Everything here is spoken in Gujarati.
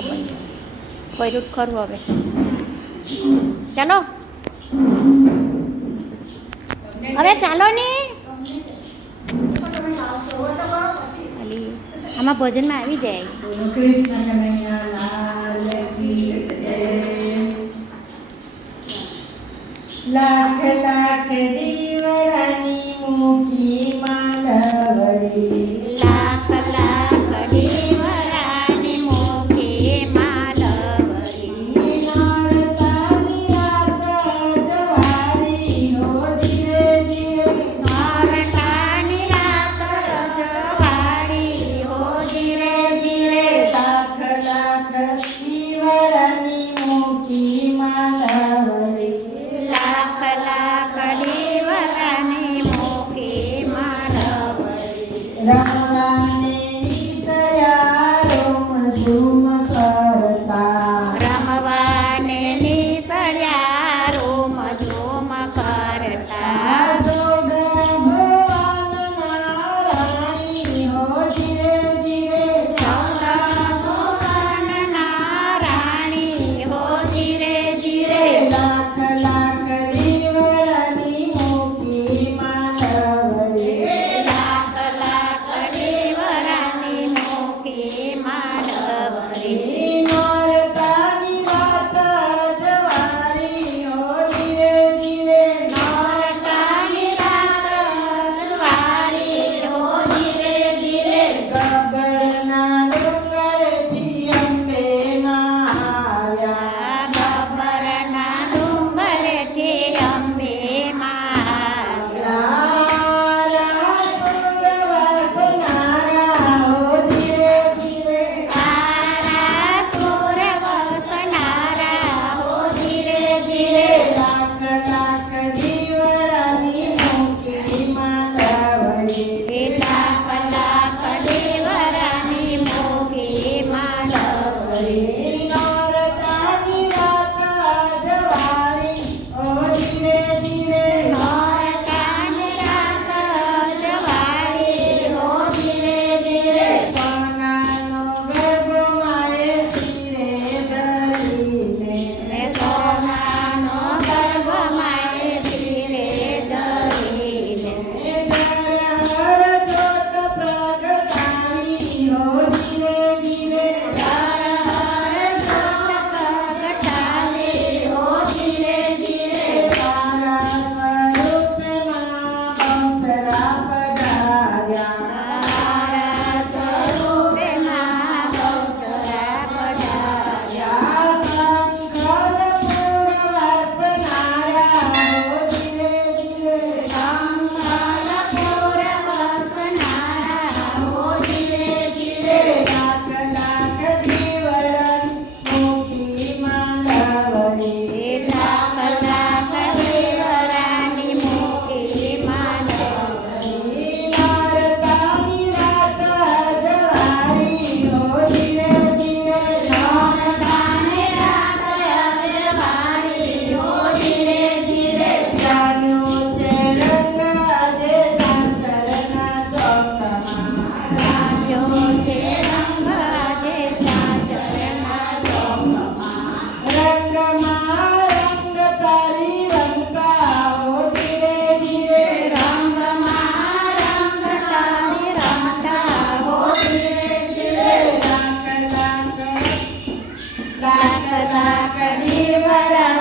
ખબર નહીં. કર્યું ખરું હવે. ચાલો. હવે ચાલો ને. આમાં ભજનમાં આવી જાય. લાખ લાખ Luma. пойдем. para